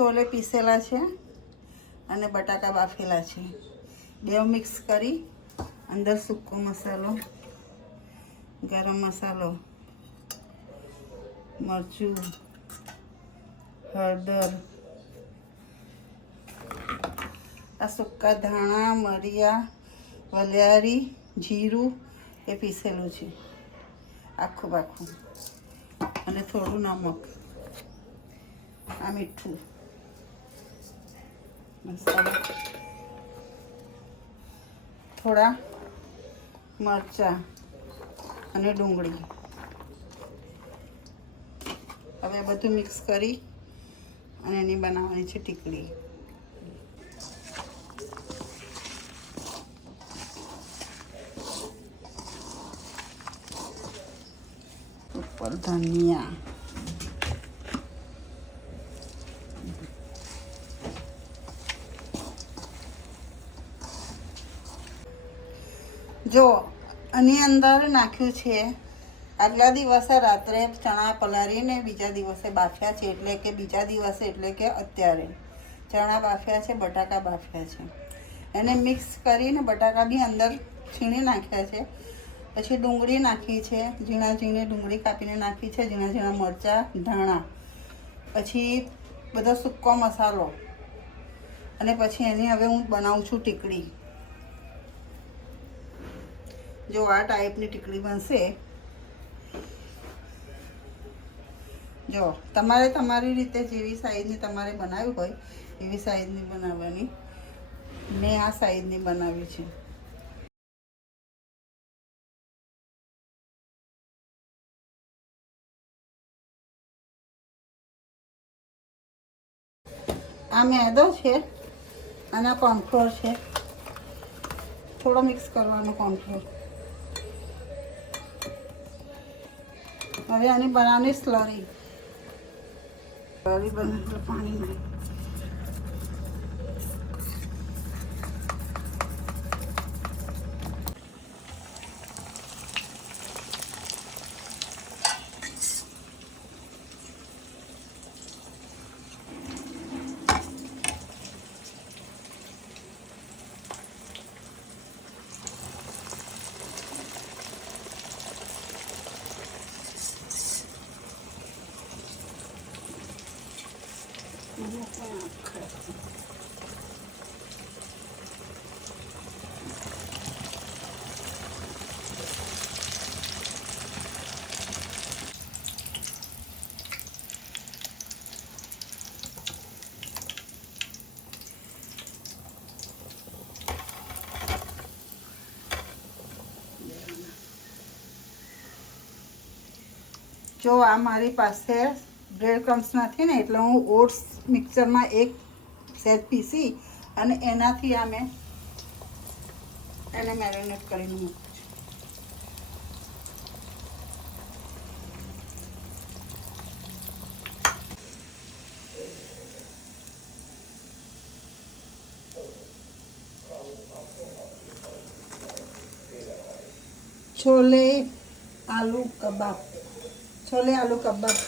છોલે પીસેલા છે અને બટાકા બાફેલા છે. બે મિક્સ કરી અંદર સૂકો મસાલો, ગરમ મસાલો, મરચું, હળદર, આ સૂકા ધાણા, મરિયા, વલિયારી, જીરું એ પીસેલું છે આખું બાખું, અને થોડું નમક, આ મીઠું, મસાલો, થોડા મરચાં અને ડુંગળી. હવે બધું મિક્સ કરી અને એની બનાવવાની છે ટીકડી. ઉપર ધનિયા, જો આની અંદર નાખ્યું છે આગલા દિવસે રાત્રે ચણા પલાળીને બીજા દિવસે બાફ્યા છે, એટલે કે બીજા દિવસે એટલે કે અત્યારે ચણા બાફ્યા છે, બટાકા બાફ્યા છે, એને મિક્સ કરીને બટાકા બી અંદર છીણી નાખ્યા છે. પછી ડુંગળી નાખી છે, ઝીણા ઝીણી ડુંગળી કાપીને નાખી છે, ઝીણા ઝીણા મરચાં, ધાણા, પછી બધો સૂકો મસાલો, અને પછી એની હવે હું બનાવું છું ટીકડી. જો આ ટાઈપની ટીકડી બનશે. જો તમારે તમારી રીતે જેવી સાઈઝની તમારે બનાવી હોય એવી સાઈઝની બનાવવાની. મેં આ સાઈઝની બનાવી છે. આ મેદો છે અને કોર્નફ્લોર છે, થોડો મિક્સ કરવાનો કોર્નફ્લોર. હવે આની બનાવવાની સ્લરી બને પાણી નહીં. જો આ મારી પાસે બ્રેડ ક્રમ્સ નથી ને, એટલે હું ઓટ્સ મિક્સરમાં એક સેટ પીસી અને એનાથી આ મેં એને મેરિનેટ કરીને મૂકું છું. છોલે આલુ કબાબ, છોલે આલુ કબાબ.